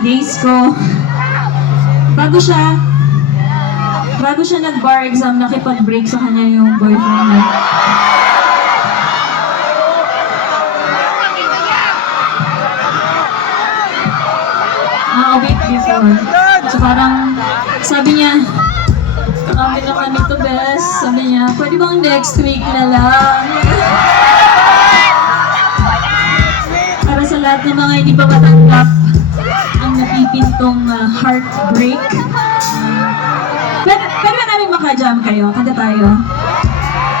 days ko. Bago siya nag-bar exam, nakipag-break sa kanya yung boyfriend niya. A week before. So parang, sabi niya, kakami na kami to, bes. Sabi niya, pwede bang next week na lang? Para sa lahat ng mga hindi pa matanggap ang napipintong heartbreak. Pwede ba namin maka-jam kayo? Kanta tayo.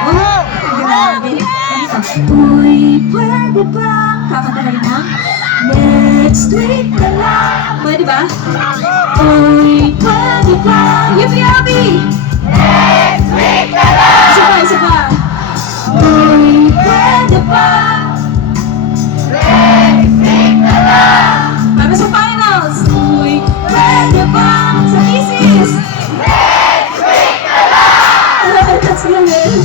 Oh, grabe. Ganito. Uy, pwede ba? Kakanta kayo na? Next week na lang. Pwede ba? Uy, pwede ba? Yubi! Next week na lang! Isa pa. Uy, pwede ba? Next week na lang! Para sa finals. Uy, pwede ba? Sa thesis. Next week na lang! That's the end.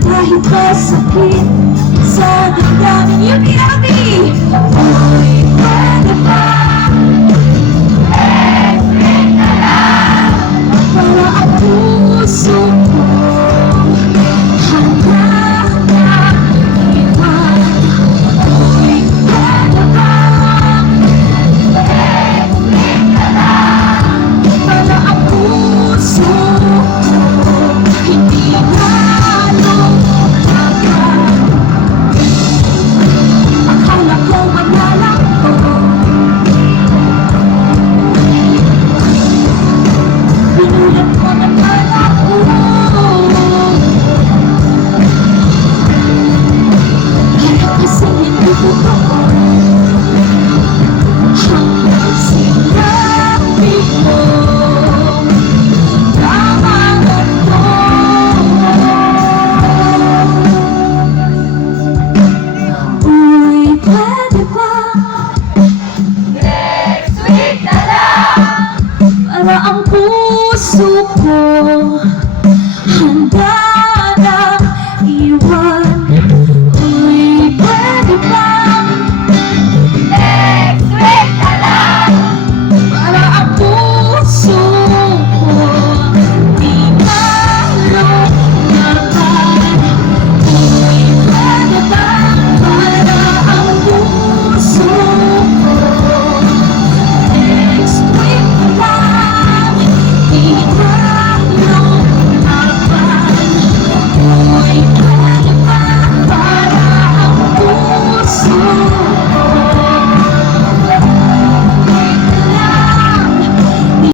Kahit masakit sa damdamin, Yubi! Uy, pwede ba?